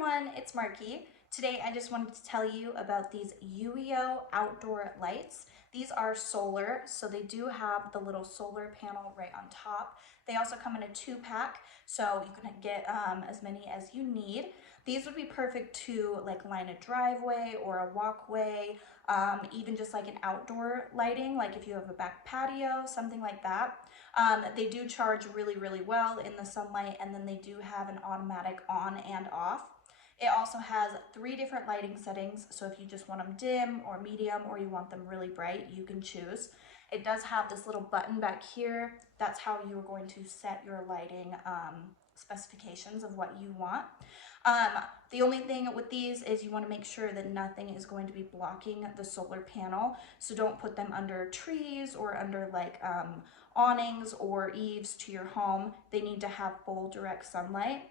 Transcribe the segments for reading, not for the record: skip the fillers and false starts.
everyone, it's Marky. Today I just wanted to tell you about these UEO outdoor lights. These are solar, so they do have the little solar panel right on top. They also come in a 2-pack, so you can get as many as you need. These would be perfect to like line a driveway or a walkway, even just like an outdoor lighting, like if you have a back patio, something like that. They do charge really well in the sunlight, and then they do have an automatic on and off. It also has 3 different lighting settings, so if you just want them dim or medium or you want them really bright, you can choose. It does have this little button back here. That's how you're going to set your lighting specifications of what you want. The only thing with these is you want to make sure that nothing is going to be blocking the solar panel, so don't put them under trees or under like awnings or eaves to your home. They need to have full direct sunlight.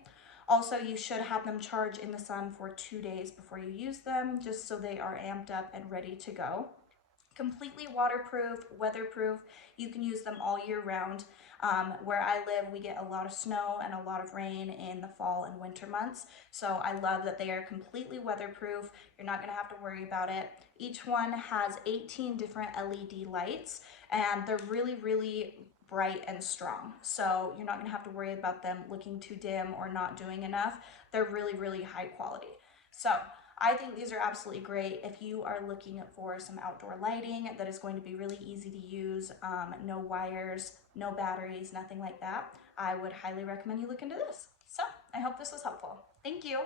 Also, you should have them charge in the sun for 2 days before you use them, just so they are amped up and ready to go. Completely waterproof, weatherproof. You can use them all year round. Where I live, we get a lot of snow and a lot of rain in the fall and winter months. So I love that they are completely weatherproof. You're not gonna have to worry about it. Each one has 18 different LED lights, and they're really bright and strong. So you're not gonna have to worry about them looking too dim or not doing enough. They're really high quality. So I think these are absolutely great if you are looking for some outdoor lighting that is going to be really easy to use, no wires, no batteries, nothing like that. I would highly recommend you look into this. So I hope this was helpful. Thank you.